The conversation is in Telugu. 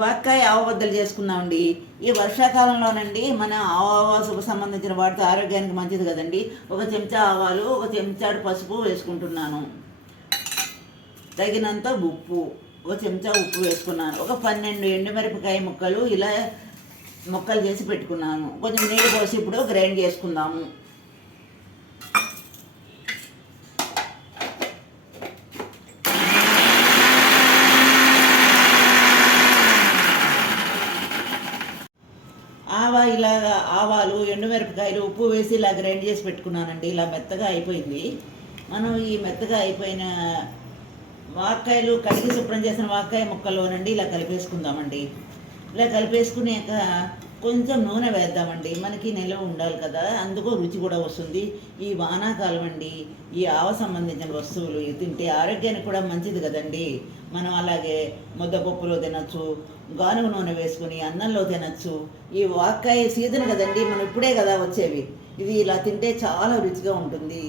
వాక్కాయ ఆవబద్దలు చేసుకుందామండి. ఈ వర్షాకాలంలోనండి మన ఆవాసుకు సంబంధించిన వాటితో ఆరోగ్యానికి మంచిది కదండి. ఒక చెంచా ఆవాలు, ఒక చెంచాడు పసుపు వేసుకుంటున్నాను. తగినంత ఉప్పు, ఒక చెంచా ఉప్పు వేసుకున్నాను. ఒక 12 ఎండుమిరపకాయ ముక్కలు ఇలా ముక్కలు చేసి పెట్టుకున్నాను. కొంచెం నీళ్ళు పోసి ఇప్పుడు గ్రైండ్ చేసుకుందాము. ఆవాలు, ఎండుమిరపకాయలు, ఉప్పు వేసి ఇలా గ్రైండ్ చేసి పెట్టుకున్నానండి. ఇలా మెత్తగా అయిపోయింది. మనం ఈ మెత్తగా అయిపోయిన వాక్కాయలు కడిగి శుభ్రం చేసిన వాక్కాయ ముక్కల్లోనండి ఇలా కలిపేసుకుందామండి. ఇలా కలిపేసుకున్నాక కొంచెం నూనె వేద్దామండి. మనకి నిల్వ ఉండాలి కదా, అందుకు రుచి కూడా వస్తుంది. ఈ వానాకాలం అండి, ఈ ఆవ సంబంధించిన వస్తువులు తింటే ఆరోగ్యానికి కూడా మంచిది కదండి. మనం అలాగే ముద్దపప్పులో తినచ్చు, గానుగ నూనె వేసుకుని అన్నంలో తినచ్చు. ఈ వాక్కాయ సీజన్ కదండి, మనం ఇప్పుడే కదా వచ్చేవి. ఇది ఇలా తింటే చాలా రుచిగా ఉంటుంది.